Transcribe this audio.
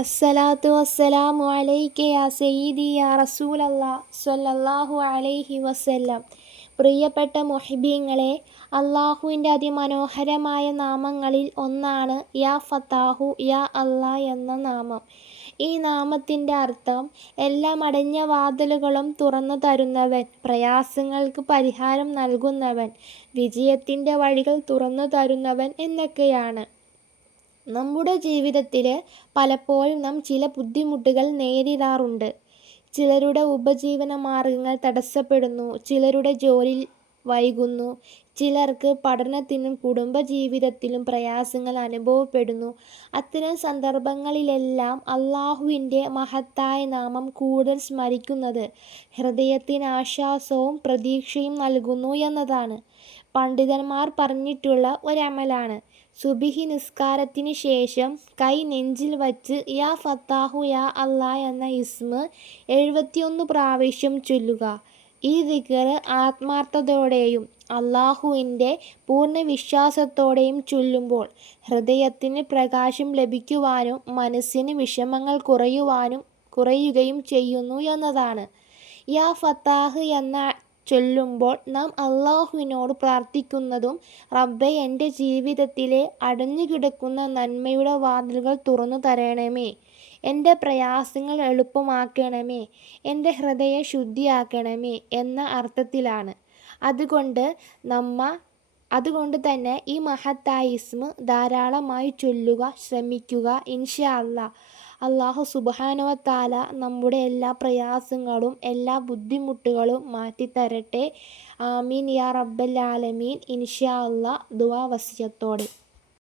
അസ്സലാത്തു വസ്സലാമു അലൈക യാ സയ്യിദി യാ റസൂലല്ലാ സ്വല്ലല്ലാഹു അലൈഹി വസല്ലം. പ്രിയപ്പെട്ട മുഹിബീങ്ങളെ, അള്ളാഹുവിൻ്റെ അതിമനോഹരമായ നാമങ്ങളിൽ ഒന്നാണ് യാ ഫത്താഹു യാ അല്ലാ എന്ന നാമം. ഈ നാമത്തിൻ്റെ അർത്ഥം എല്ലാ അടഞ്ഞ വാതിലുകളും തുറന്നു തരുന്നവൻ, പ്രയാസങ്ങൾക്ക് പരിഹാരം നൽകുന്നവൻ, വിജയത്തിൻ്റെ വഴികൾ തുറന്നു തരുന്നവൻ എന്നൊക്കെയാണ്. നമ്മുടെ ജീവിതത്തിൽ പലപ്പോഴും നാം ചില ബുദ്ധിമുട്ടുകൾ നേരിടാറുണ്ട്. ചിലരുടെ ഉപജീവന മാർഗങ്ങൾ തടസ്സപ്പെടുന്നു, ചിലരുടെ ജോലി വൈകുന്നു, ചിലർക്ക് പഠനത്തിനും കുടുംബജീവിതത്തിലും പ്രയാസങ്ങൾ അനുഭവപ്പെടുന്നു. അത്തരം സന്ദർഭങ്ങളിലെല്ലാം അള്ളാഹുവിൻ്റെ മഹത്തായ നാമം കൂടുതൽ സ്മരിക്കുന്നത് ഹൃദയത്തിന് ആശ്വാസവും പ്രതീക്ഷയും നൽകുന്നു എന്നതാണ്. പണ്ഡിതന്മാർ പറഞ്ഞിട്ടുള്ള ഒരമലാണ്. സുബിഹി നിസ്കാരത്തിന് ശേഷം കൈ നെഞ്ചിൽ വച്ച് യാ ഫത്താഹു യാ അല്ലാ എന്ന ഇസ്മ് 71 പ്രാവശ്യം ചൊല്ലുക. ഈ ദിക്ർ ആത്മാർത്ഥതയോടെയും അള്ളാഹുവിൻ്റെ പൂർണ്ണ വിശ്വാസത്തോടെയും ചൊല്ലുമ്പോൾ ഹൃദയത്തിന് പ്രകാശം ലഭിക്കുവാനും മനസ്സിന് വിഷമങ്ങൾ കുറയുകയും ചെയ്യുന്നു എന്നതാണ്. യാ ഫത്താഹ് എന്ന ചൊല്ലുമ്പോൾ നാം അള്ളാഹുവിനോട് പ്രാർത്ഥിക്കുന്നതും റബ്ബേ, എൻ്റെ ജീവിതത്തിലെ അടഞ്ഞുകിടക്കുന്ന നന്മയുടെ വാതിലുകൾ തുറന്നു തരണമേ, എൻ്റെ പ്രയാസങ്ങൾ എളുപ്പമാക്കണമേ, എൻ്റെ ഹൃദയം ശുദ്ധിയാക്കണമേ എന്ന അർത്ഥത്തിലാണ്. അതുകൊണ്ട് തന്നെ ഈ മഹത്തായ ഇസ്മ ധാരാളമായി ചൊല്ലുക, ശ്രമിക്കുക. ഇൻഷാ അല്ലാഹ് അല്ലാഹു സുബ്ഹാനഹു വ തആല നമ്മുടെ എല്ലാ പ്രയാസങ്ങളും എല്ലാ ബുദ്ധിമുട്ടുകളും മാറ്റിത്തരട്ടെ. ആമീൻ യാ റബ്ബൽ ആലമീൻ. ഇൻഷാ അല്ലാഹ് ദുആ വസിയത്തോടെ.